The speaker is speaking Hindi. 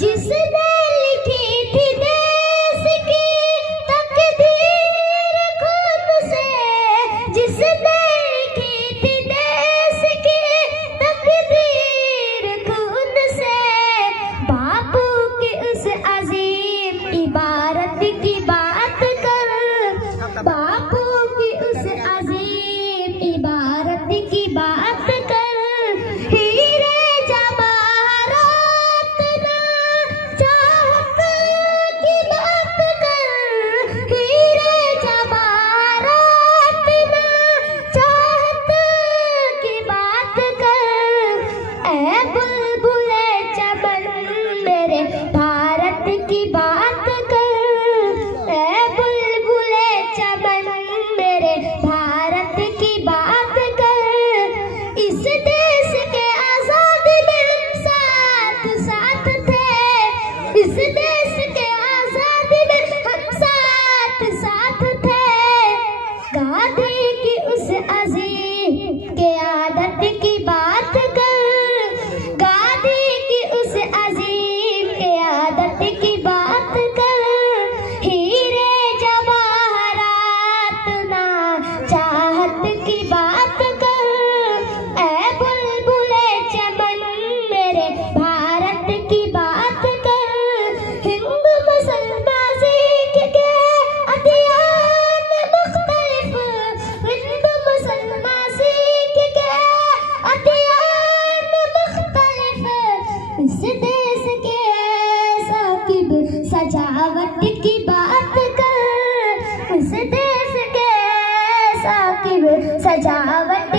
जिसने लिखी थी देश की तकदीर खुद से, जिसने लिखी थी देश की तकदीर खुद से, बापू की उस अजीम इबारत की बात कर, बापू की उस अजीम इबारत की बात कर। हीरे जवाहरात ना चाहत की बात कर, हीरे जवाहरात ना चाहत की बात कर। ऐ बुलबुले चमन मेरे भारत की बात कर, ऐ बुलबुले चमन मेरे भारत की बात कर। इस देश के आजादी में साथ साथ थे, इस देश के आजादी में हम साथ साथ थे। गांधी की उस अजीम के आदत की बात कर, गांधी की उस अजीम के आदत की बात कर। हीरे जवाहरात ना चाहत की बात कर, ऐ बुलबुले चमन मेरे भारत की बात कर। हिंदू मुसलमान सिख के अदियान मुख्तलिफ, हिंदू मुसलमान सिख के अदियान मुख्तलिफ। इस देश के साकिब सजावट की बात कर, इस देश के साकिब सजावट